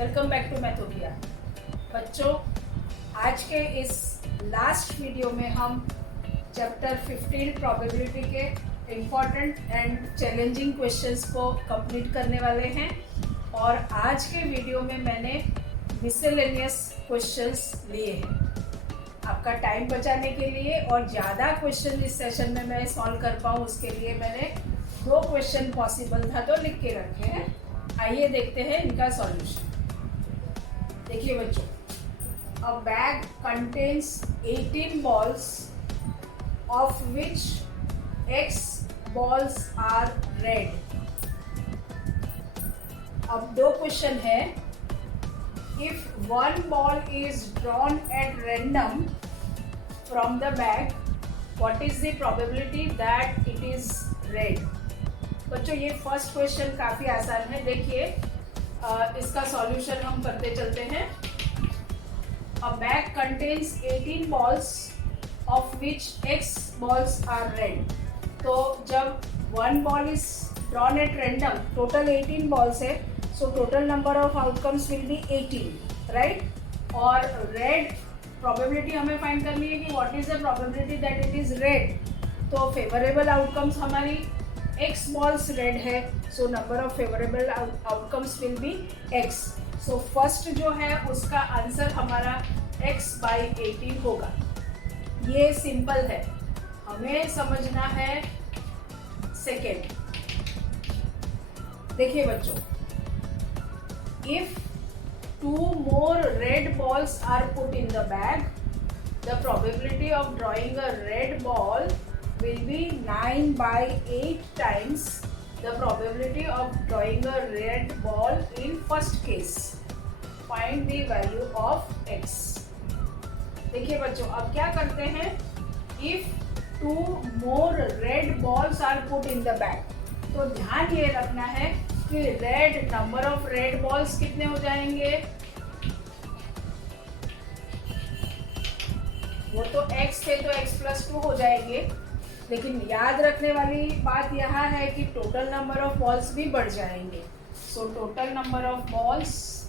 Welcome back to मैथोडिया। बच्चों, आज के इस लास्ट वीडियो में हम चैप्टर 15 प्रोबेबिलिटी के इम्पॉर्टेंट एंड चैलेंजिंग क्वेश्चंस को कंप्लीट करने वाले हैं। और आज के वीडियो में मैंने मिसलेनियस क्वेश्चंस लिए हैं आपका टाइम बचाने के लिए, और ज़्यादा क्वेश्चन इस सेशन में मैं सॉल्व कर पाऊँ उसके लिए मैंने 2 क्वेश्चन पॉसिबल था तो लिख के रखे हैं। आइए देखते हैं इनका सॉल्यूशन। देखिए बच्चों, अ bag contains 18 balls of which X balls are red। अब 2 क्वेश्चन है। If 1 ball is drawn at random from the bag, what is the probability that it is red? बच्चों, ये फर्स्ट क्वेश्चन काफ़ी आसान है। देखिए इसका सॉल्यूशन हम करते चलते हैं। अ bag contains 18 balls of which X balls are red। तो जब 1 ball is drawn at random, total 18 balls है, so total number of outcomes will be 18, right. और रेड प्रोबेबिलिटी हमें फाइंड करनी है कि what is the probability that it is red. तो favourable outcomes हमारी X balls रेड है, so number of favourable outcomes will be X। So first जो है उसका आंसर हमारा X/18 होगा। ये सिंपल है, हमें समझना है सेकेंड। देखिए बच्चों, if 2 more red balls are put in the bag, the probability of drawing a red ball will be 9/8 times the probability of drawing a red ball in first case. Find the value of X। देखिए बच्चों, अब क्या करते हैं। If 2 more red balls are put in the bag, तो ध्यान ये रखना है कि red number of red balls कितने हो जाएंगे। वो तो x थे तो x+2 हो जाएंगे, लेकिन याद रखने वाली बात यहाँ है कि टोटल नंबर ऑफ बॉल्स भी बढ़ जाएंगे। So total number of balls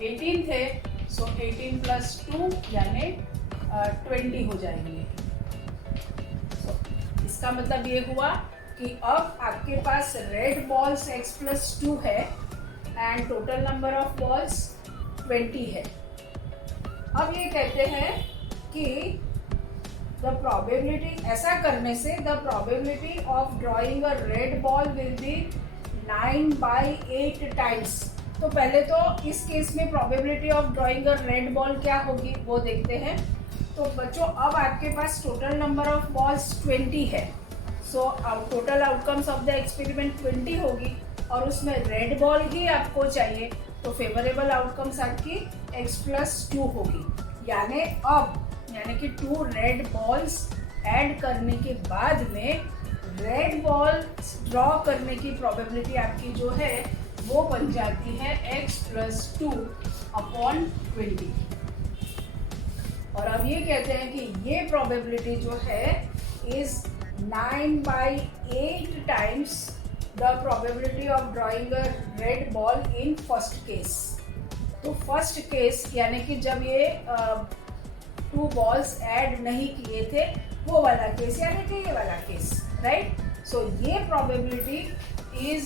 18 थे, सो 18 + 2 यानी 20 हो जाएंगे। इसका मतलब ये हुआ कि अब आपके पास रेड बॉल्स x+2 है and total number of balls 20 है। अब ये कहते हैं कि द प्रोबेबिलिटी, ऐसा करने से the probability of drawing a red ball will be 9/8 times. तो पहले तो इस केस में probability of drawing a red ball क्या होगी वो देखते हैं। तो बच्चों, अब आपके पास टोटल नंबर ऑफ बॉल्स 20 है, so total outcomes of the experiment 20 होगी और उसमें रेड बॉल ही आपको चाहिए, तो फेवरेबल आउटकम्स आपकी x+2 होगी। यानी कि 2 रेड बॉल्स ऐड करने के बाद में रेड बॉल ड्रॉ करने की प्रोबेबिलिटी आपकी जो है वो बन जाती है x+2/20। और अब ये कहते हैं कि ये प्रोबेबिलिटी जो है is 9/8 times the probability of drawing a red ball in first case. तो फर्स्ट केस यानी कि जब ये 2 बॉल्स ऐड नहीं किए थे वो वाला केस, यानी कि ये वाला केस, राइट। सो ये probability is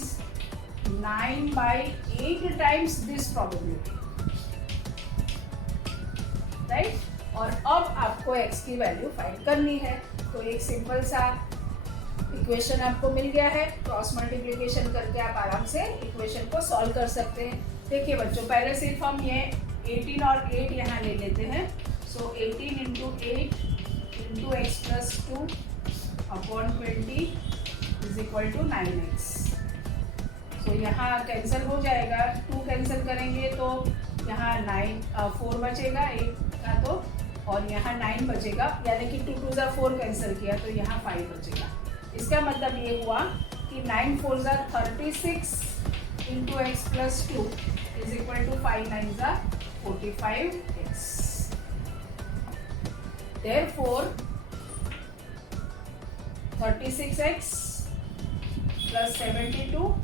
9/8 times this probability, right. और अब आपको x की वैल्यू फाइंड करनी है। तो एक सिंपल सा इक्वेशन आपको मिल गया है, क्रॉस मल्टीप्लिकेशन करके आप आराम से इक्वेशन को सॉल्व कर सकते हैं। देखिए बच्चों, पहले सिर्फ हम ये 18 और 8 यहाँ ले लेते हैं। सो 18 × 8 × x+2 अपॉन 20 = 9x। सो यहाँ कैंसिल हो जाएगा, 2 कैंसिल करेंगे तो यहाँ 4 बचेगा 8 का, तो और यहाँ 9 बचेगा, यानी कि 2 × 2 = 4 कैंसिल किया तो यहाँ 5 बचेगा। इसका मतलब ये हुआ कि 9 × 4 = 36 × x+2 = 5 × 9 = 45x। Therefore 36x plus 72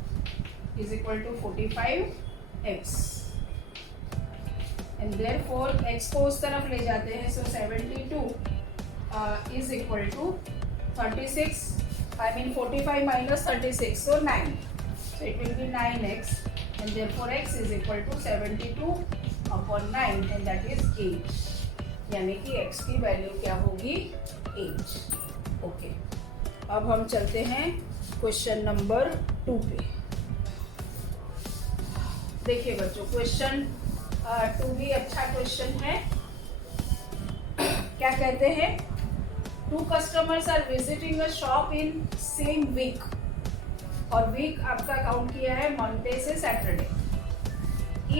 is equal to 45x and therefore x को उस तरफ ले जाते हैं, so 72 is equal to 36, I mean 45 minus 36, so 9, so it will be 9x and therefore x is equal to 72 upon 9 and that is 8, यानी कि x की value क्या होगी 8. ओके, अब हम चलते हैं क्वेश्चन नंबर 2 पे. देखिए बच्चों, क्वेश्चन 2 भी अच्छा क्वेश्चन है. क्या कहते हैं, 2 customers are visiting a shop in same week, और वीक आपका काउंट किया है मंडे से Saturday.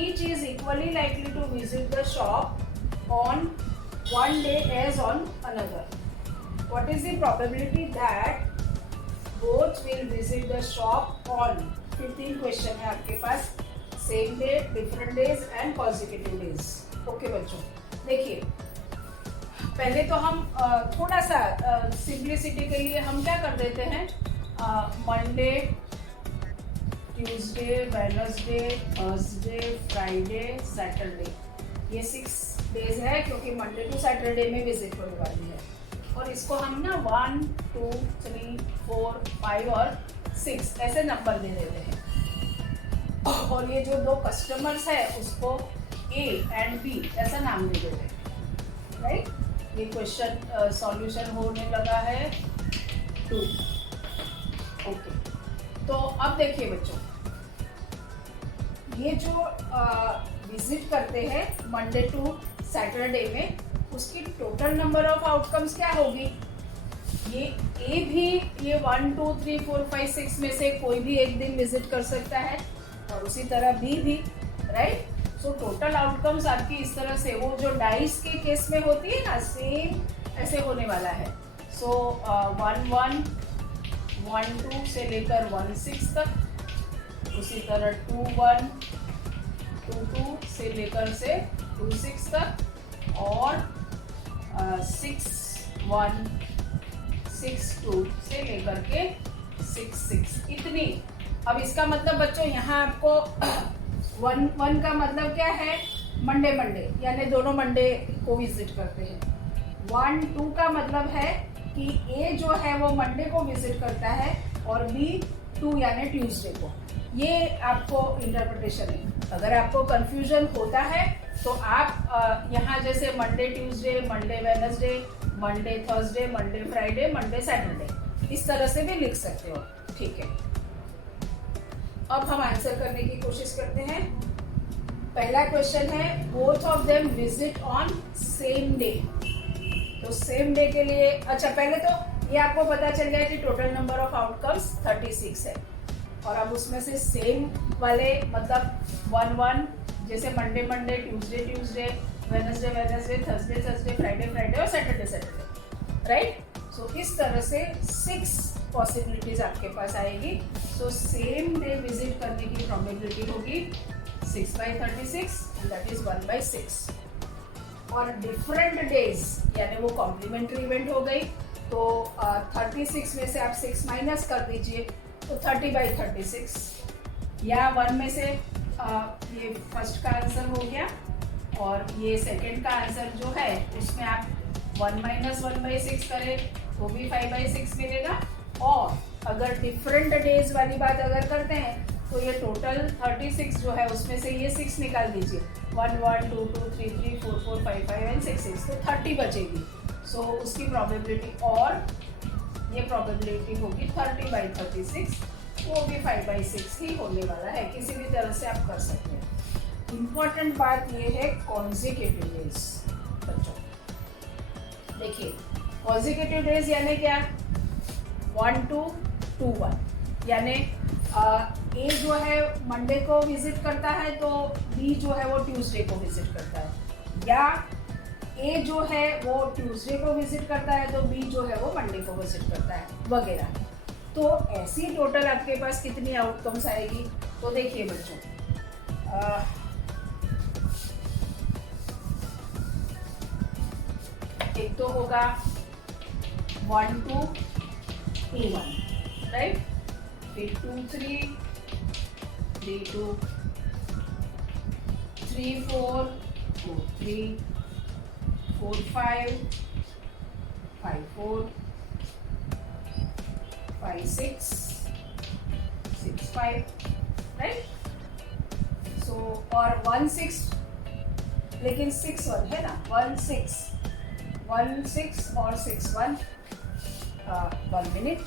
Each is equally likely to visit the shop on one day as on another. What is the probability that both will visit the shop on 15 question है आपके पास, same day, different days and positive days. Okay बच्चों, देखिए पहले तो हम थोड़ा सा सिंप्लिसिटी के लिए हम क्या कर देते हैं, Monday, Tuesday, Wednesday, Thursday, Friday, Saturday, ये 6 डेज है क्योंकि मंडे टू सैटरडे में विजिट होने वाली है. और इसको हम ना 1, 2, 3, 4, 5 और 6 ऐसे नंबर दे देते हैं. और ये जो 2 कस्टमर्स है उसको ए एंड बी ऐसा नाम दे देते हैं. राइट, ये क्वेश्चन सॉल्यूशन होने लगा है 2. ओके, तो अब देखिए बच्चों, ये जो विजिट करते हैं मंडे टू सैटरडे में, उसकी टोटल नंबर ऑफ आउटकम्स क्या होगी. ये ए भी ये 1, 2, 3, 4, 5, 6 में से कोई भी एक दिन विजिट कर सकता है और उसी तरह बी भी. राइट, सो टोटल आउटकम्स आपकी इस तरह से, वो जो डाइस के केस में होती है ना, सेम ऐसे होने वाला है. सो 1, 1, 1, 2 से लेकर 1, 6 तक, उसी तरह 2, 1, 2, 2 से लेकर से 2, 6 तक, और 6, 1, 6, 2 से लेकर के 6, 6 इतनी. अब इसका मतलब बच्चों यहाँ आपको 1 का मतलब क्या है, मंडे मंडे, यानी दोनों मंडे को विजिट करते हैं. 1, 2 का मतलब है कि ए जो है वो मंडे को विजिट करता है और बी 2 यानी ट्यूसडे को. ये आपको इंटरप्रिटेशन है. अगर आपको कंफ्यूजन होता है तो आप यहाँ जैसे Monday Tuesday, Monday Wednesday, Monday Thursday, Monday Friday, Monday Saturday, इस तरह से भी लिख सकते हो. ठीक है, अब हम आंसर करने की कोशिश करते हैं. पहला क्वेश्चन है, both of them visit on same day. तो सेम डे के लिए, अच्छा पहले तो ये आपको पता चल गया कि टोटल नंबर ऑफ आउटकम्स 36 है. और अब उसमें से सेम वाले मतलब 1, 1 जैसे Monday Monday, Tuesday Tuesday, Wednesday Wednesday, Thursday Thursday, Friday Friday और सैटरडे सैटरडे. राइट, सो इस तरह से 6 पॉसिबिलिटीज आपके पास आएगी. सो सेम डे विजिट करने की प्रोबेबिलिटी होगी 6/36 एंड दैट इज 1/6. और डिफरेंट डेज यानी वो कॉम्प्लीमेंट्री इवेंट हो गई, तो 36 में से आप 6 माइनस कर दीजिए, तो 30/36, या 1 में से ये फर्स्ट का आंसर हो गया और ये सेकंड का आंसर जो है उसमें आप 1 - 1/6 करें तो भी 5/6 मिलेगा. और अगर डिफरेंट डेज वाली बात अगर करते हैं तो ये टोटल 36 जो है उसमें से ये 6 निकाल दीजिए, 1, 1, 2, 2, 3, 3, 4, 4, 5, 5 एंड 6, 6, तो 30 बचेगी. सो उसकी प्रोबेबिलिटी, और ये प्रोबेबिलिटी होगी 30/36, वो भी 5/6 ही होने वाला है. किसी भी तरह से आप कर सकते हैं. इम्पॉर्टेंट बात ये है कॉन्जिक्यूटिव डेज. बच्चों देखिए, कॉन्जिक्यूटिव डेज यानी क्या, 1, 2, 2, 1, यानी ए जो है मंडे को विजिट करता है तो बी जो है वो ट्यूसडे को विजिट करता है, या ए जो है वो ट्यूसडे को विजिट करता है तो बी जो है वो मंडे को विजिट करता है, वगैरह. तो ऐसी टोटल आपके पास कितनी आउटकम्स आएगी. तो देखिए बच्चों, एक तो होगा 1, 2, 2, 1, राइट. फिर 2 3, 3 2, 3 4, 4 3, 4 5, 5 4, 5 6, 6 5, राइट। सो और 1 6, लेकिन 6 1 है ना, 1 6, 1 6 और 6 1। 1 मिनट,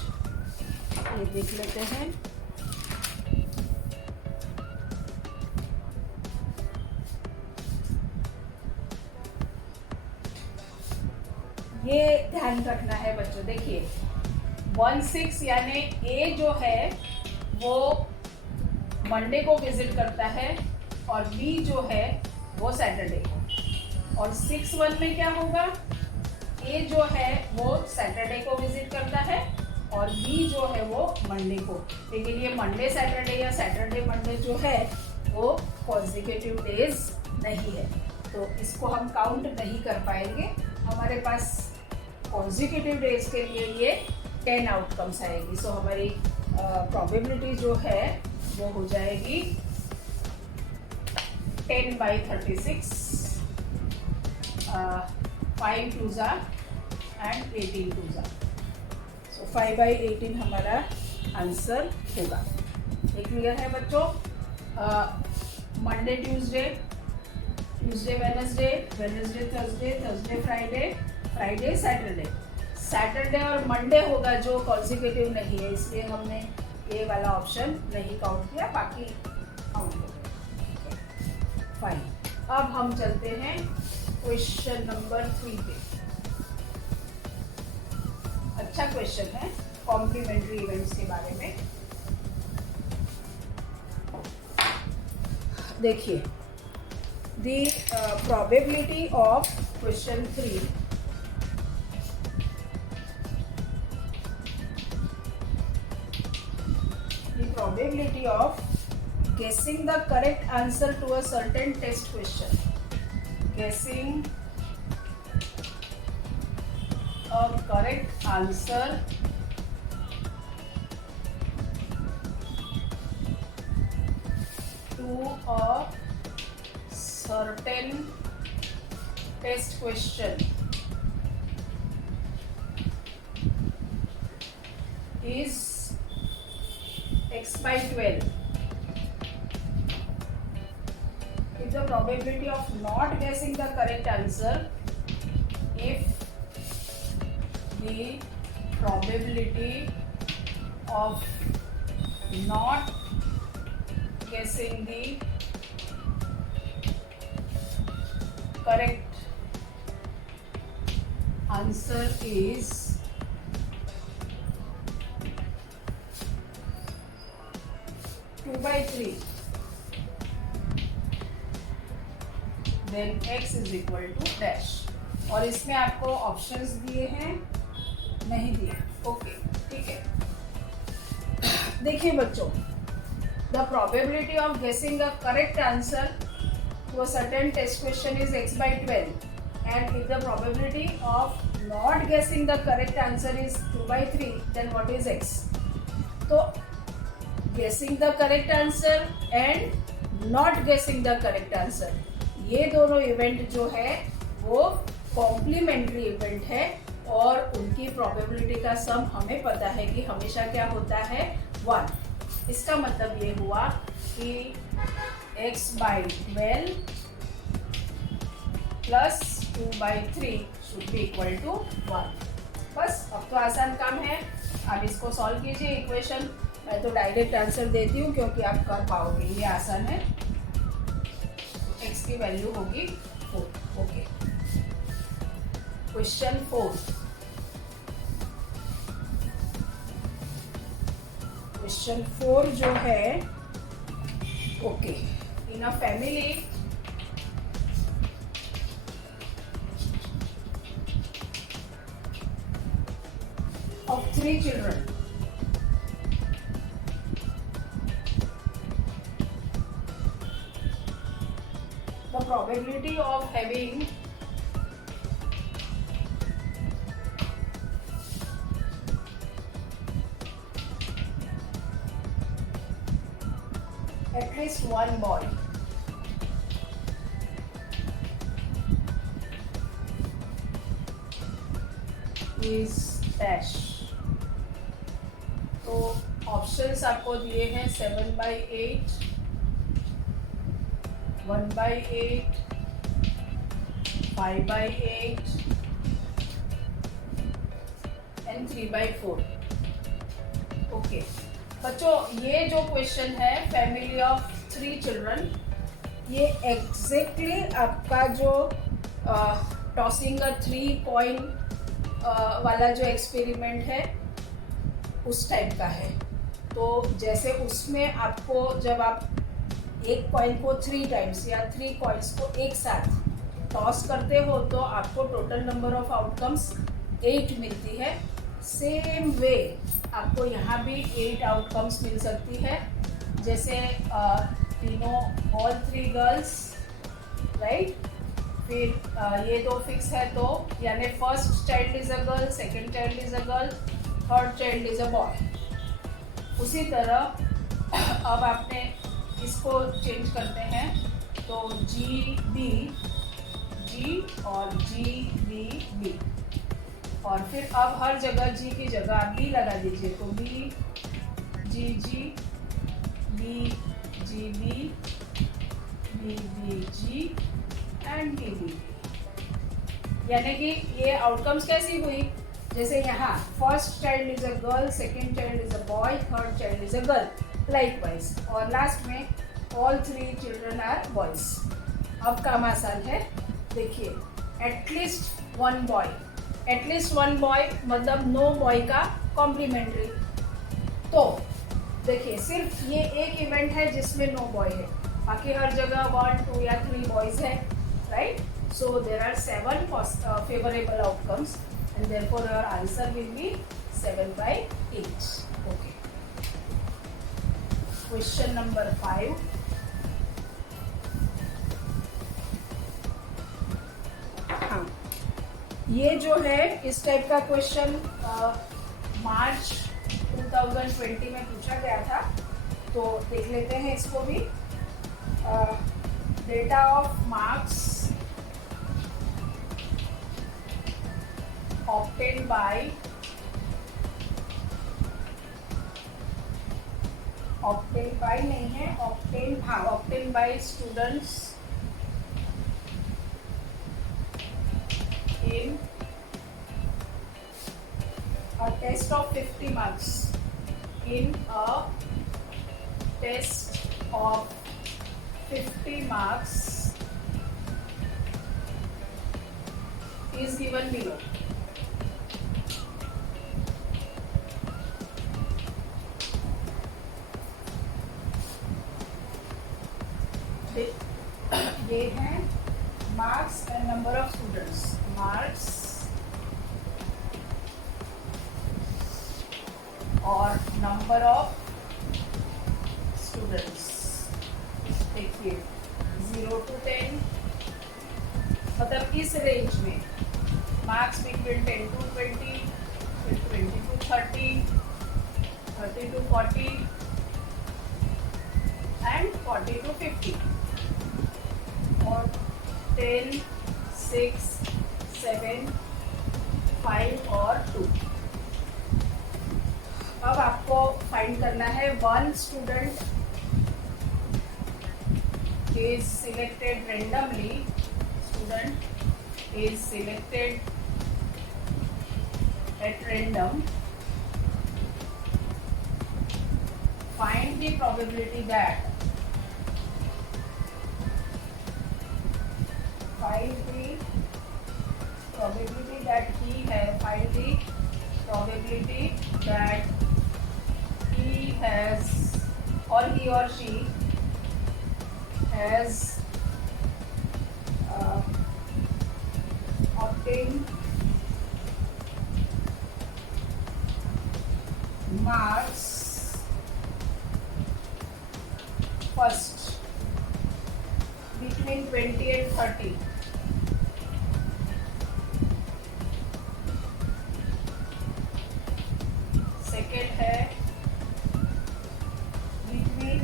ये देख लेते हैं। ये ध्यान रखना है बच्चों। देखिए 1 6 यानी ए जो है वो मंडे को विजिट करता है और बी जो है वो सैटरडे को। और 6 1 में क्या होगा, ए जो है वो सैटरडे को विजिट करता है और बी जो है वो मंडे को। लेकिन ये मंडे सैटरडे या सैटरडे मंडे जो है वो कॉन्जिक्यूटिव डेज नहीं है, तो इसको हम काउंट नहीं कर पाएंगे। हमारे पास कॉन्जिक्यूटिव डेज के लिए ये 10 आउटकम्स आएगी। सो हमारी प्रोबेबिलिटी जो है वो हो जाएगी 10/36, 5 2 एंड 18 2। सो 5/18 हमारा आंसर होगा। ये क्लियर है बच्चों? Monday Tuesday, Tuesday Wednesday, Wednesday Thursday, Thursday Friday, Friday Saturday. Saturday और मंडे होगा जो कॉन्जिक्यूटिव नहीं है, इसलिए हमने ये वाला ऑप्शन नहीं काउंट किया, बाकी काउंट हो गया। फाइन। अब हम चलते हैं क्वेश्चन नंबर 3 पे। अच्छा क्वेश्चन है कॉम्प्लीमेंट्री इवेंट्स के बारे में। देखिए the probability of question 3 the probability of guessing the correct answer to a certain test question, guessing a correct answer to a certain test question is x/12. If the probability of not guessing the correct answer, if the probability of not guessing the correct answer is 2/3, then x is equal to dash। और इसमें आपको options दिए हैं, नहीं दिए, okay ठीक है। देखिए बच्चों, द प्रोबेबिलिटी ऑफ गेसिंग a correct answer to a certain test question is x/12, and if the probability of not guessing the correct answer is 2/3, then what is x? तो guessing the correct answer and not guessing the correct answer, ये दोनों event जो है वो complementary event है और उनकी probability का सम हमें पता है कि हमेशा क्या होता है 1। इसका मतलब ये हुआ कि x/12 plus 2/3 should be equal to 1। बस अब तो आसान काम है, आप इसको सॉल्व कीजिए इक्वेशन। मैं तो डायरेक्ट आंसर देती हूँ क्योंकि आप कर पाओगे, ये आसान है। x की वैल्यू होगी 4। Okay, question 4। क्वेश्चन 4 जो है, okay, in a family of 3 children, the probability of having least one boy is dash. तो ऑप्शंस आपको दिए हैं 7/8, 1/8, 5/8 एंड 3/4. ओके बच्चों, ये जो क्वेश्चन है फैमिली ऑफ 3 चिल्ड्रन, ये एग्जैक्टली आपका जो टॉसिंग अ 3 कॉइन वाला जो एक्सपेरिमेंट है उस टाइप का है. तो जैसे उसमें आपको जब आप एक कॉइन को 3 टाइम्स या 3 कॉइन्स को एक साथ टॉस करते हो तो आपको टोटल नंबर ऑफ आउटकम्स 8 मिलती है. सेम वे आपको यहाँ भी 8 आउटकम्स मिल सकती है. जैसे तीनों ऑल 3 गर्ल्स, राइट. फिर ये 2 फिक्स है तो यानी first child is a girl, second child is a girl, third child is a boy. उसी तरह अब आपने इसको चेंज करते हैं तो GB G और GBB, और फिर अब हर जगह G की जगह आप B लगा दीजिए तो B GG B GB BBG and BB. यानी कि ये आउटकम्स कैसी हुई, जैसे यहाँ first child is a girl, second child is a boy, third child is a girl, likewise, और लास्ट में ऑल 3 चिल्ड्रन आर बॉयज. अब काम आसान है. देखिए at least one boy, at least one boy मतलब नो बॉय का कॉम्प्लीमेंट्री. तो देखिए सिर्फ ये एक इवेंट है जिसमें नो बॉय है, बाकी हर जगह 1, 2 या 3 बॉयज है, right. So there are 7 favorable outcomes and therefore your answer will be 7/8. Okay. Question number 5. हाँ, ये जो है इस टाइप का क्वेश्चन मार्च 2020 में पूछा गया था, तो देख लेते हैं इसको भी. Data of marks obtained by नहीं है, obtained by students in a test of 50 marks. In a test of 50 marks is given below. ये हैं marks and number of students. Marks और नंबर ऑफ स्टूडेंट्स. देखिए 0 to 10 मतलब इस range में marks between 10 to 20, फिर 20 to 30, 30 to 40 एंड 40 to 50, और 10, 6, 7, 5 और 2. अब आपको फाइंड करना है one student is selected randomly. Student is selected at random. Find the probability that he has or he or she has obtained marks first between 20 and 30. Second है between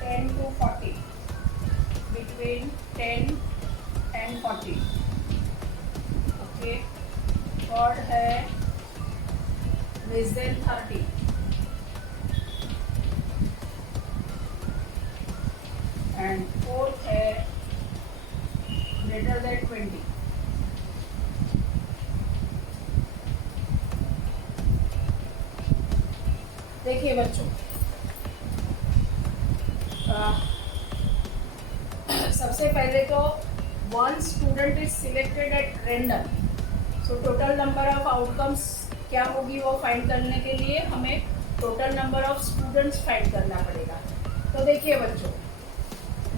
10 to 40. 14. Okay, third है less than 30. And fourth है greater than 20. देखिए बच्चों, सबसे पहले तो one student is selected at random. So total number of outcomes क्या होगी वो फाइंड करने के लिए हमें total number of students find करना पड़ेगा. तो देखिए बच्चों,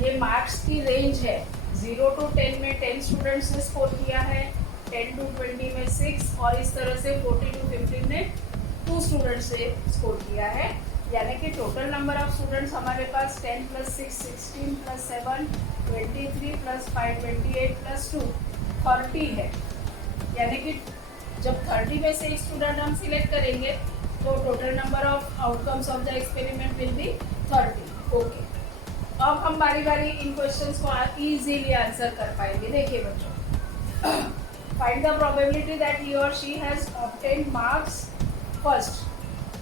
ये मार्क्स की रेंज है. 0 to 10 में 10 स्टूडेंट्स ने स्कोर किया है, 10 to 20 में 6 और इस तरह से 40 to 15 ने 2 स्टूडेंट्स से स्कोर किया है. यानी कि टोटल नंबर ऑफ स्टूडेंट्स हमारे पास 10 + 6 16 + 7 23 + 5 28 + 2 30 है. यानी कि जब 30 में से एक स्टूडेंट हम सिलेक्ट करेंगे तो total number of outcomes of the experiment will be 30. Okay, अब हम बारी बारी इन क्वेश्चंस को इजीली आंसर कर पाएंगे. देखिए बच्चों, find the probability that he और she has obtained marks first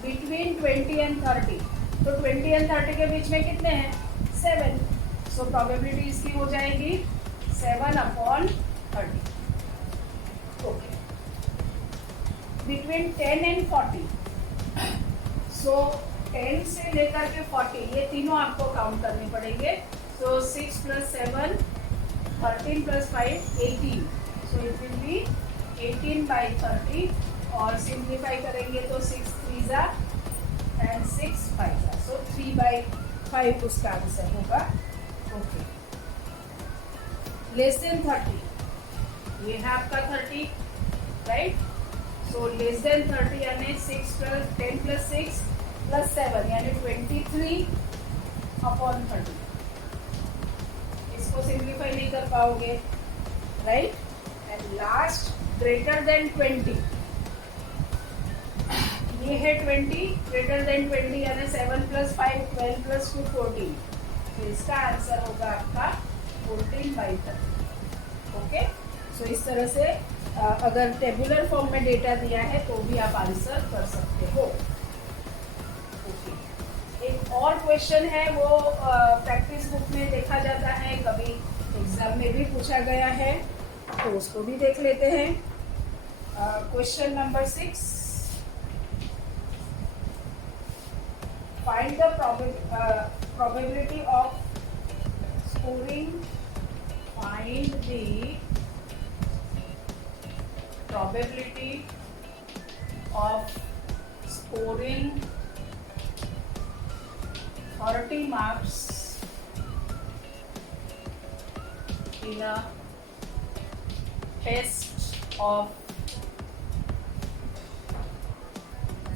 between 20 and 30. तो 20 एंड 30 के बीच में कितने हैं? 7. सो प्रोबेबिलिटी इसकी हो जाएगी 7/30. Okay, between 10 and 40. सो 10 से लेकर के 40 ये तीनों आपको काउंट करने पड़ेंगे. सो 6 + 7 13 + 5 18. सो इट विल बी 18/30 और सिंप्लीफाई करेंगे तो 6 3 एंड 6 5. सो 3/5 उसका आंसर होगा. ओके, लेस देन 30, ये है आपका 30, राइट. सो लेस देन 30 यानी 10 + 6 + 7 यानी 23/30. इसको सिंप्लीफाई नहीं कर पाओगे, right. And last greater than 20, ये है 20, ग्रेटर देन 20 यानी 7 + 5 12 + 2 14. तो इसका आंसर होगा आपका 14/30. ओके, सो इस तरह से अगर टेबुलर फॉर्म में डेटा दिया है तो भी आप आंसर कर सकते हो. ओके, एक और क्वेश्चन है, वो प्रैक्टिस बुक में देखा जाता है, कभी एग्जाम में भी पूछा गया है, तो उसको भी देख लेते हैं. Question number 6. Find the probability of scoring. Find the probability of scoring 30 marks in a test of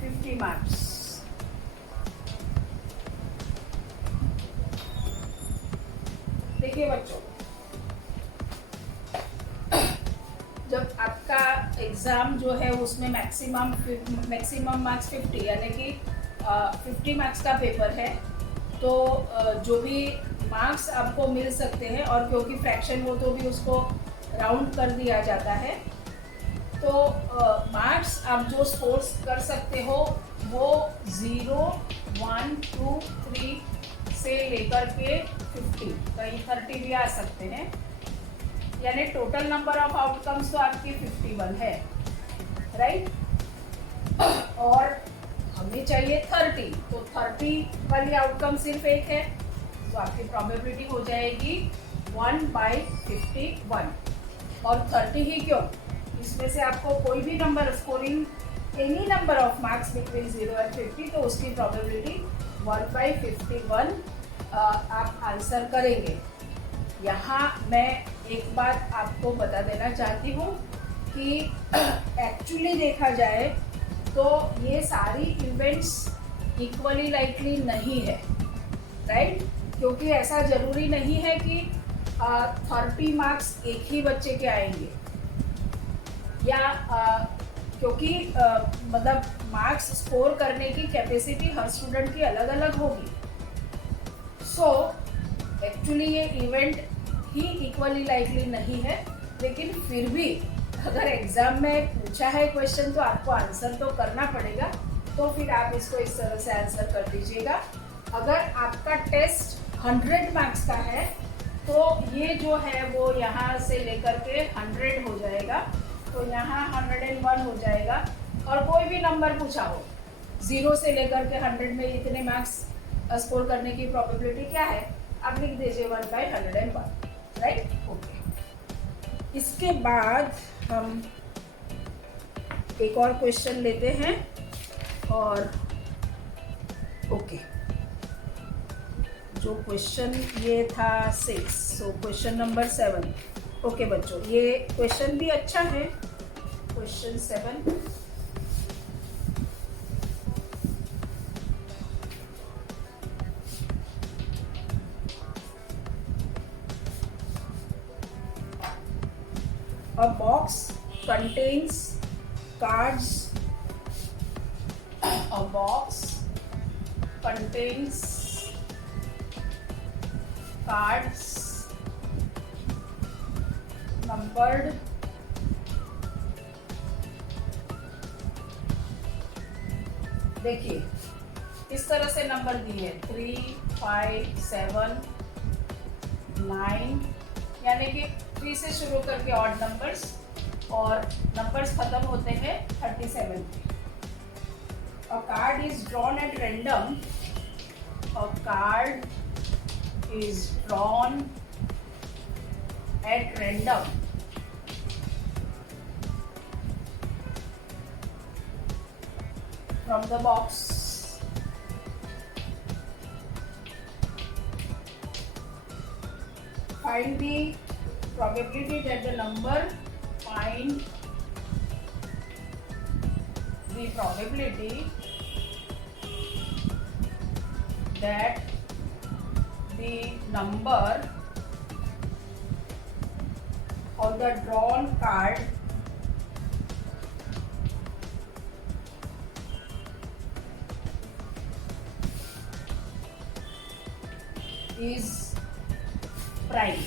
50 marks. देखिए बच्चों, जब आपका एग्ज़ाम जो है उसमें मैक्सिमम मार्क्स 50 यानी कि 50 मार्क्स का पेपर है, तो जो भी मार्क्स आपको मिल सकते हैं, और क्योंकि फ्रैक्शन हो तो भी उसको राउंड कर दिया जाता है, तो मार्क्स आप जो स्कोर कर सकते हो वो 0 1 2 3 से लेकर के 50, कहीं 30 भी आ सकते हैं. यानी टोटल नंबर ऑफ आउटकम्स तो आपकी 51 है, राइट. और हमें चाहिए 30, तो 30 वाली आउटकम सिर्फ एक है, तो आपकी प्रोबेबिलिटी हो जाएगी 1/51. और 30 ही क्यों, इसमें से आपको कोई भी number scoring any number of marks between 0 and 50, तो उसकी प्रोबेबिलिटी 1/51 आप आंसर करेंगे. यहाँ मैं एक बात आपको बता देना चाहती हूँ कि एक्चुअली देखा जाए तो ये सारी इवेंट्स इक्वली लाइकली नहीं है, राइट. क्योंकि ऐसा ज़रूरी नहीं है कि 30 मार्क्स एक ही बच्चे के आएंगे, या क्योंकि मतलब मार्क्स स्कोर करने की कैपेसिटी हर स्टूडेंट की अलग अलग होगी. सो एक्चुअली ये इवेंट ही इक्वली लाइकली नहीं है. लेकिन फिर भी अगर एग्जाम में पूछा है क्वेश्चन तो आपको आंसर तो करना पड़ेगा, तो फिर आप इसको इस तरह से आंसर कर दीजिएगा। अगर आपका टेस्ट 100 मार्क्स का है तो ये जो है वो यहाँ से लेकर के 100 हो जाएगा, तो यहाँ 101 हो जाएगा। और कोई भी नंबर पूछा हो 0 से लेकर के 100 में इतने मार्क्स स्कोर करने की प्रोबेबिलिटी क्या है, आप लिख दीजिए 1/101, राइट। ओके, इसके बाद हम एक और क्वेश्चन लेते हैं। और ओके, जो क्वेश्चन ये था 6, सो क्वेश्चन नंबर 7। ओके बच्चों, ये क्वेश्चन भी अच्छा है, question 7। A box contains cards. A box contains cards numbered देखिए इस तरह से नंबर दिए 3, 5, 7, 9, यानी कि 3 से शुरू करके ऑड नंबर्स और नंबर्स खत्म होते हैं 37 पे। A card is drawn at random. A card is drawn at random. From the box. Find the probability that the number find the probability that the number of the drawn card is prime।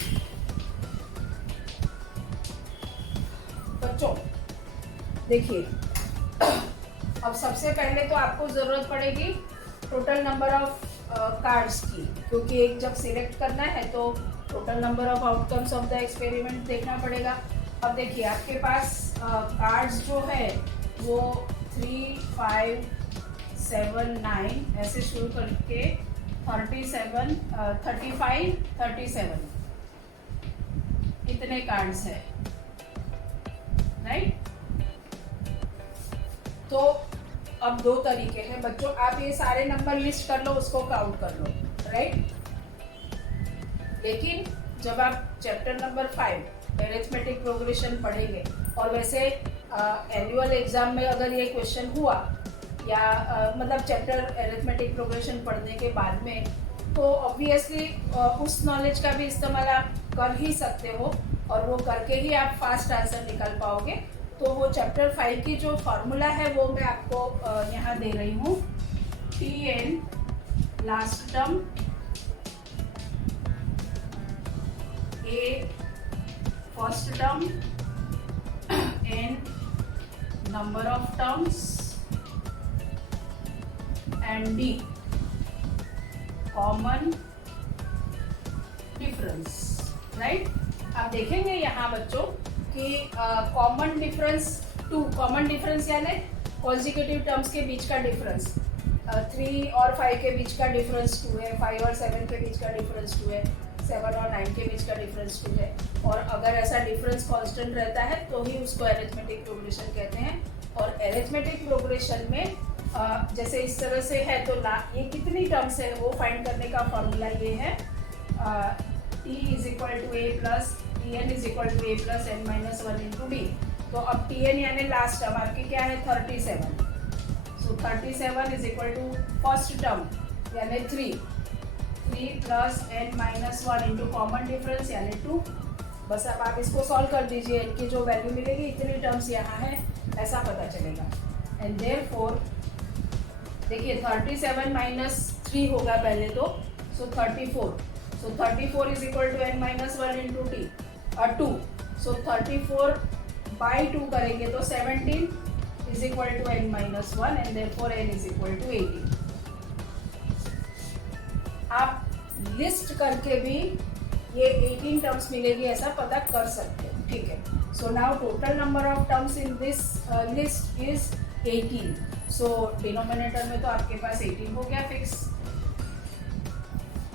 बच्चों देखिए, अब सबसे पहले तो आपको ज़रूरत पड़ेगी total number of cards की, क्योंकि एक जब सिलेक्ट करना है तो total number of outcomes of the experiment देखना पड़ेगा। अब देखिए आपके पास कार्ड्स जो है वो 3, 5, 7, 9 ऐसे शुरू करके 37, 35, 37 इतने कार्ड्स है, राइट। तो अब 2 तरीके हैं बच्चों, आप ये सारे नंबर लिस्ट कर लो, उसको काउंट कर लो, राइट। लेकिन जब आप चैप्टर नंबर 5 एरिथमेटिक प्रोग्रेशन पढ़ेंगे, और वैसे एनुअल एग्जाम में अगर ये क्वेश्चन हुआ या मतलब चैप्टर एरिथमेटिक प्रोग्रेशन पढ़ने के बाद में, तो ऑब्वियसली उस नॉलेज का भी इस्तेमाल आप कर ही सकते हो, और वो करके ही आप फास्ट आंसर निकाल पाओगे। तो वो चैप्टर 5 की जो फार्मूला है वो मैं आपको यहाँ दे रही हूँ। Tn last term, A first term, N number of terms, and D common difference, right. आप देखेंगे यहाँ बच्चों कि कॉमन डिफरेंस 2, कॉमन डिफरेंस यानी कॉन्जिक्यूटिव टर्म्स के बीच का डिफरेंस 3 और 5 के बीच का डिफरेंस 2 है, 5 और 7 के बीच का डिफरेंस 2 है, 7 और 9 के बीच का डिफरेंस 2 है। और अगर ऐसा डिफरेंस कांस्टेंट रहता है तो ही उसको एरिथमेटिक प्रोग्रेशन कहते हैं। और एरिथमेटिक प्रोग्रेशन में जैसे इस तरह से है तो ये कितनी टर्म्स है वो फाइंड करने का फॉर्मूला ये है, t is equal to a plus Tn is equal to a plus n minus 1 into d. तो अब Tn यानी लास्ट टर्म आपकी क्या है 37, so 37 is equal to first term यानी 3 plus n minus 1 into common difference यानी 2। बस अब आप इसको सॉल्व कर दीजिए, इनकी जो वैल्यू मिलेगी इतनी टर्म्स यहाँ है ऐसा पता चलेगा। एंड देयरफॉर देखिए 37 माइनस 3 होगा पहले तो, so 34, so 34 is equal to n minus 1 into t और 2, सो 34/2 करेंगे तो 17 is equal to n-1 and therefore n is equal to 18। आप लिस्ट करके भी ये 18 टर्म्स मिलेगी ऐसा पता कर सकते हो, ठीक है। So now total number of terms in this list is 18। So denominator में तो आपके पास 18 हो गया फिक्स।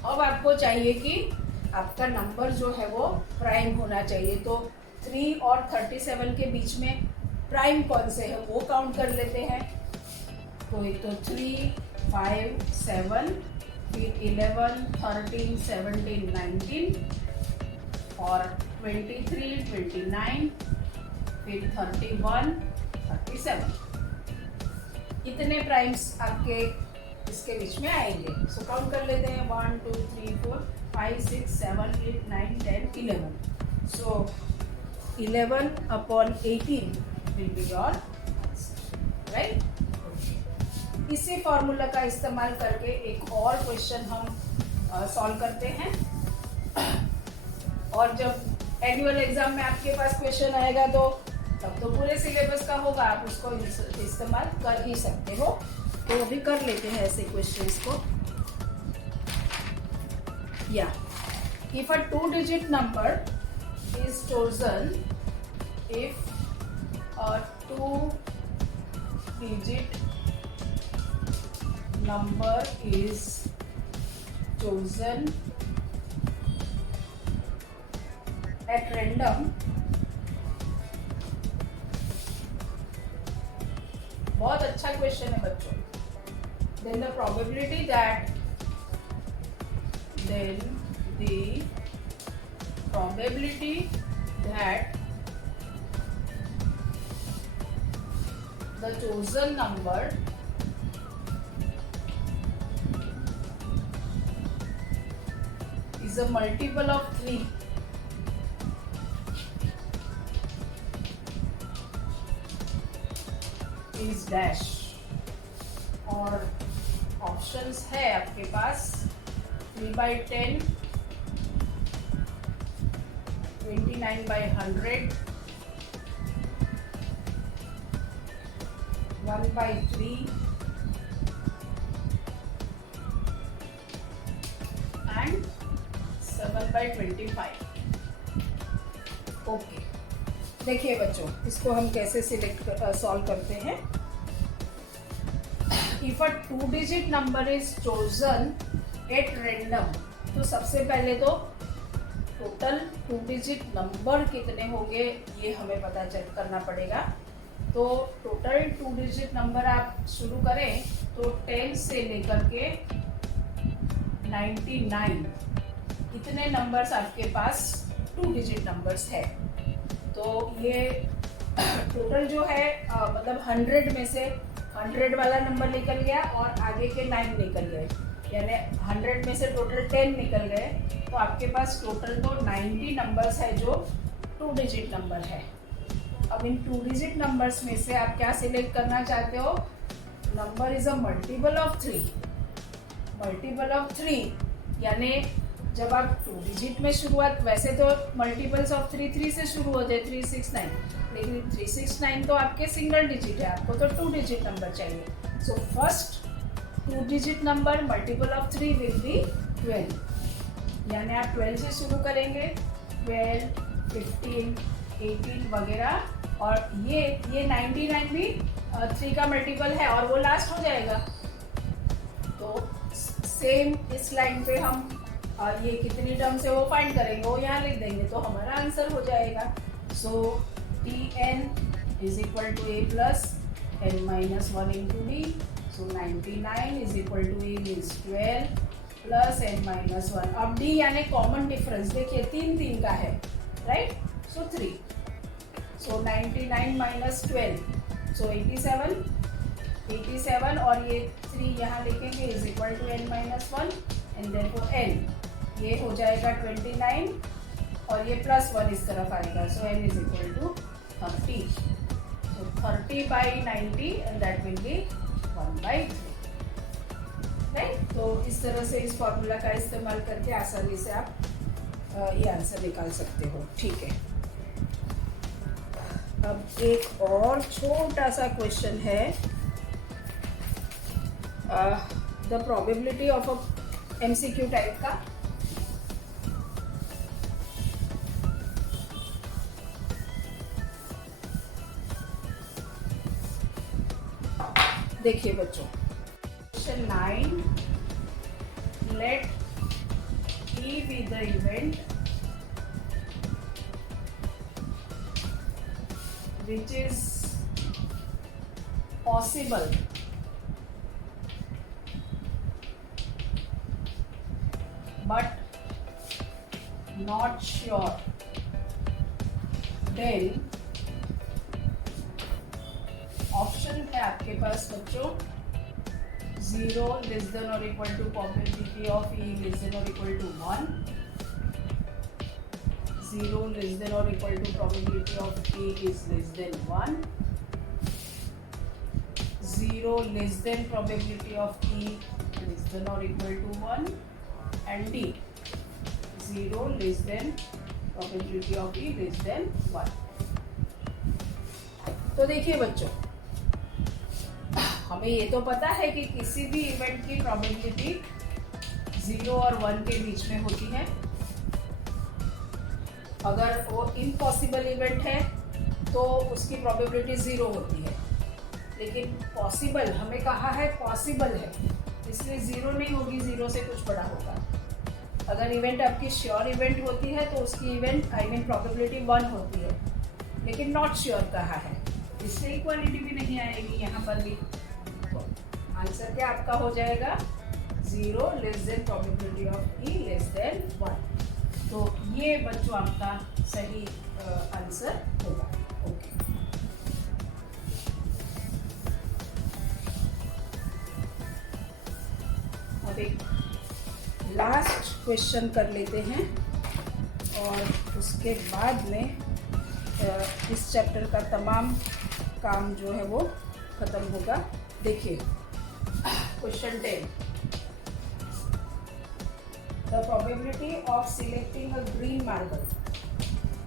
अब आपको चाहिए कि आपका नंबर जो है वो प्राइम होना चाहिए, तो 3 और 37 के बीच में प्राइम कौन से है वो काउंट कर लेते हैं। तो एक तो 3, 5, 7, फिर 11, 13, 17, 19 और 23, 29, फिर 31, 37। इतने प्राइम्स आपके इसके बीच में आएंगे। सो काउंट कर लेते हैं 1, 2, 3, 4, 5, 6, 7, 8, 9, 10, 11। सो 11/18 will be your answer, right? इसी फॉर्मूला का इस्तेमाल करके एक और क्वेश्चन हम सॉल्व करते हैं। और जब एनुअल एग्जाम में आपके पास क्वेश्चन आएगा तो तब तो पूरे सिलेबस का होगा, आप उसको इस्तेमाल कर ही सकते हो। तो अभी कर लेते हैं ऐसे क्वेश्चंस को। या if a 2-digit number is chosen, if a 2-digit number is chosen at random, बहुत अच्छा क्वेश्चन है बच्चों। then the probability that the chosen number is a multiple of 3 is dash। और ऑप्शंस है आपके पास 3/10, 29/100, 1/3 and 7/25। ओके, देखिए बच्चों इसको हम कैसे सॉल्व करते हैं। If a 2-digit number is chosen at random, तो सबसे पहले तो टोटल 2-digit नंबर कितने होंगे ये हमें पता चेक करना पड़ेगा। तो टोटल 2-digit नंबर आप शुरू करें तो 10 से लेकर के 99 इतने नंबर्स आपके पास 2-digit नंबर्स है। तो ये टोटल जो है मतलब 100 में से 100 वाला नंबर निकल गया और आगे के 9 निकल गए, यानी 100 में से टोटल 10 निकल गए। तो आपके पास टोटल तो 90 नंबर्स है जो 2-digit नंबर है। अब इन 2-digit नंबर्स में से आप क्या सिलेक्ट करना चाहते हो? Number is a multiple of 3। Multiple of 3 यानी जब आप 2-digit में शुरुआत, वैसे तो मल्टीपल्स ऑफ 3 से शुरू होते हैं 369, लेकिन 369 तो आपके सिंगल डिजिट है, आपको तो 2-digit नंबर चाहिए। So first 2-digit number multiple of 3 will be 12, यानी आप 12 से शुरू करेंगे, 12, 15, 18 वगैरह। और ये 99 भी 3 का मल्टीपल है और वो लास्ट हो जाएगा। तो सेम इस लाइन पे हम ये कितनी टर्म्स है वो फाइंड करेंगे, वो यहाँ लिख देंगे तो हमारा आंसर हो जाएगा। So Tn is equal to a plus n-1 into d। So 99 is equal to a means 12 plus n-1। अब d यानी कॉमन डिफरेंस, देखिए 3 का है, राइट? सो 3। सो 99 माइनस 12 सो 87 और ये 3 यहाँ लिखेंगे is equal to n-1 and therefore n ये हो जाएगा 29 और ये +1 इस तरफ आएगा। So n is equal to 30। So 30/90 and that will be 1/3, right? तो इस तरह से इस फॉर्मूला का इस्तेमाल करके आसानी से आप ये आंसर निकाल सकते हो, ठीक है। अब एक और छोटा सा क्वेश्चन है, the probability of a MCQ type का। देखिए बच्चों, question 9, let E be the event which is possible but not sure, then option है आपके पास बच्चों, 0 लेस देन और equal to probability of E less than और इक्वल टू 1, 0 लेस देन और equal to probability of E is less than 1, 0 less than probability of E less than और equal to 1, and D 0 less than probability of E less than 1। तो देखिए बच्चों, हमें ये तो पता है कि किसी भी इवेंट की प्रोबेबिलिटी 0 और 1 के बीच में होती है। अगर वो इम्पॉसिबल इवेंट है तो उसकी प्रोबेबिलिटी 0 होती है, लेकिन पॉसिबल, हमें कहा है पॉसिबल है, इसलिए 0 नहीं होगी, 0 से कुछ बड़ा होगा। अगर इवेंट आपकी श्योर इवेंट होती है तो उसकी इवेंट प्रोबेबिलिटी 1 होती है, लेकिन नॉट श्योर कहा है, इससे इक्वालिटी भी नहीं आएगी यहाँ पर भी। आंसर क्या आपका हो जाएगा, 0 less than probability of E less than 1। तो ये बच्चों आपका सही आंसर होगा। ओके, अब एक लास्ट क्वेश्चन कर लेते हैं और उसके बाद में इस चैप्टर का तमाम काम जो है वो खत्म होगा। देखिए question 10, the probability of selecting a green marble,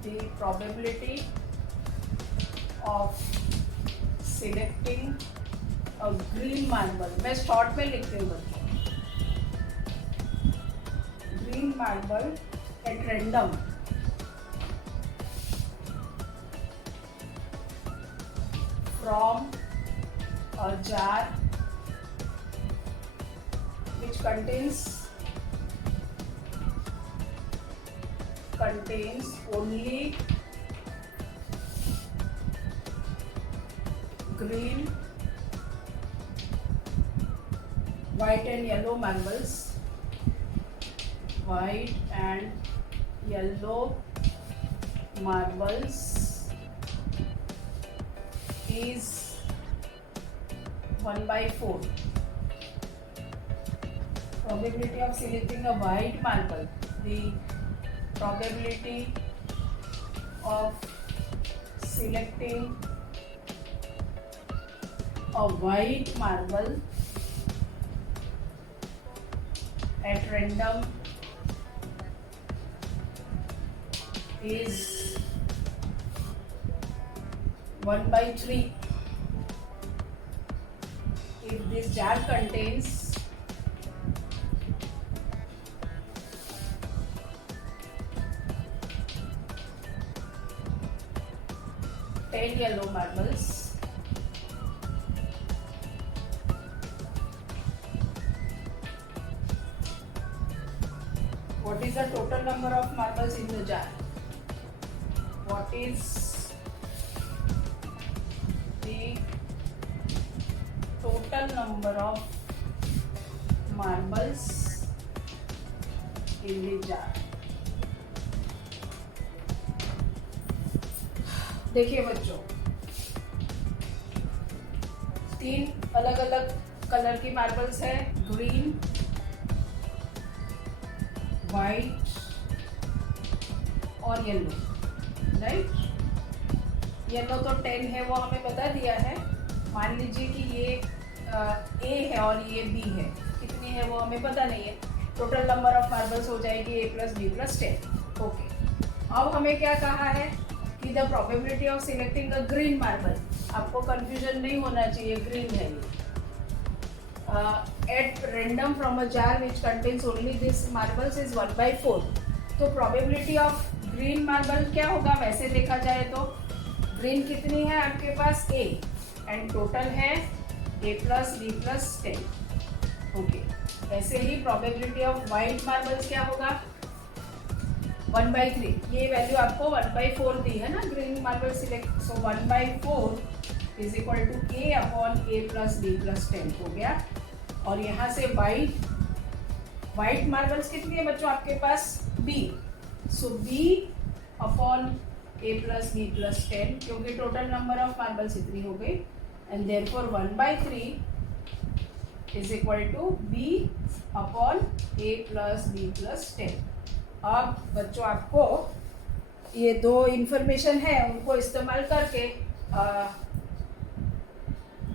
the probability of selecting a green marble, मैं शॉर्ट में लिखती हूँ बच्चों, green marble at random from a jar which contains only green, white and yellow marbles, white and yellow marbles is 1/4. Probability of selecting a white marble, the probability of selecting a white marble at random is 1/3. If this jar contains 10 yellow marbles, what is the total number of marbles in the jar? What is the total number of marbles in the jar? देखिए बच्चों, 3 अलग अलग colour की marbles है, green, white और yellow, right. Yellow तो 10 है, वो हमें बता दिया है। मान लीजिए कि ये A है और ये B है, कितनी है वो हमें पता नहीं है। टोटल नंबर ऑफ मार्बल्स हो जाएगी A + B + 10। ओके, अब हमें क्या कहा है कि with the probability of selecting a green marble. आपको confusion नहीं होना चाहिए, green है ये. At random from a jar which contains only these marbles is 1/4. तो probability of green marble क्या होगा? वैसे देखा जाए तो green कितनी है आपके पास? A and total है A plus B plus 10. Okay. ऐसे ही probability of white marbles क्या होगा? 1/3. ये वैल्यू आपको 1/4 दी है ना green marble select. So 1/4 is equal to A upon A plus B plus 10 हो गया. और यहाँ से वाइट मार्बल्स कितनी है बच्चों आपके पास? B. So B upon A plus B plus 10, क्योंकि टोटल नंबर ऑफ मार्बल्स इतनी हो गई. And therefore 1/3 is equal to B upon A plus B plus 10. अब बच्चों आपको ये दो इंफॉर्मेशन है उनको इस्तेमाल करके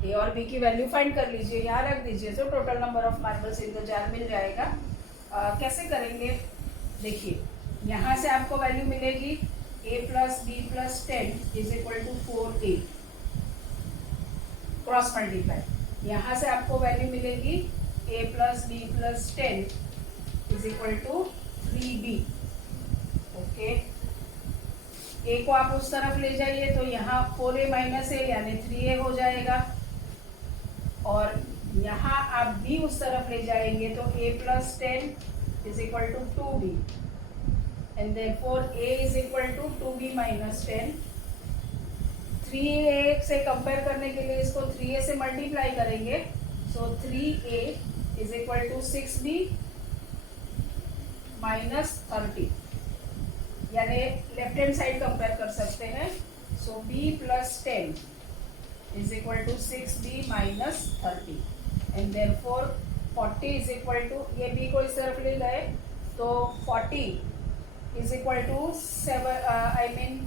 ए और बी की वैल्यू फाइंड कर लीजिए. यहाँ रख दीजिए तो total number of marbles in the jar मिल जाएगा. कैसे करेंगे देखिए. यहाँ से आपको वैल्यू मिलेगी A plus B plus 10 is equal to 4A cross multiply. यहाँ से आपको वैल्यू मिलेगी A plus B plus 10 is equal to 3B. Okay. A को आप उस तरफ ले जाइए तो यहाँ 4A माइनस A यानी 3A हो जाएगा. और यहाँ आप B उस तरफ ले जाएंगे तो A plus 10 is equal to 2B. And therefore A is equal to 2B minus 10. 3A से कंपेयर करने के लिए इसको 3A से मल्टीप्लाई करेंगे. So 3A is equal to 6B minus 30, यानी लेफ्ट हैंड साइड कंपेयर कर सकते हैं. So B plus 10 is equal to 6B minus 30. And therefore 40 is equal to, ये B को इस तरफ ले गए तो 40 is equal to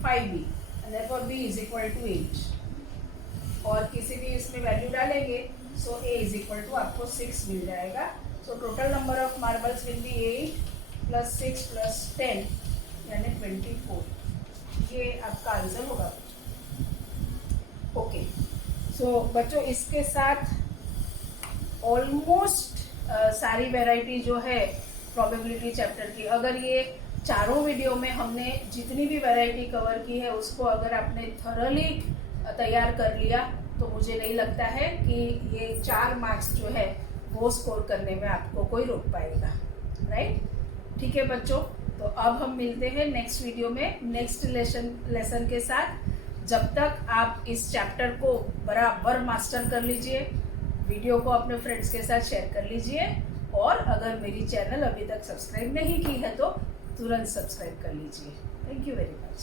5B. And therefore B is equal to 8. और किसी भी इसमें वैल्यू डालेंगे so A is equal to आपको 6 मिल जाएगा. So total number of marbles will be 8 plus 6 plus 10 यानी 24. ये आपका आंसर होगा. ओके. सो बच्चों इसके साथ ऑलमोस्ट सारी वैरायटी जो है प्रोबेबिलिटी चैप्टर की, अगर ये चारों वीडियो में हमने जितनी भी वैरायटी कवर की है उसको अगर आपने थरली तैयार कर लिया तो मुझे नहीं लगता है कि ये 4 मार्क्स जो है वो स्कोर करने में आपको कोई रोक पाएगा. राइट. ठीक है बच्चों. तो अब हम मिलते हैं नेक्स्ट वीडियो में नेक्स्ट लेसन के साथ. जब तक आप इस चैप्टर को बराबर मास्टर कर लीजिए, वीडियो को अपने फ्रेंड्स के साथ शेयर कर लीजिए. और अगर मेरी चैनल अभी तक सब्सक्राइब नहीं की है तो तुरंत सब्सक्राइब कर लीजिए. Thank you very much.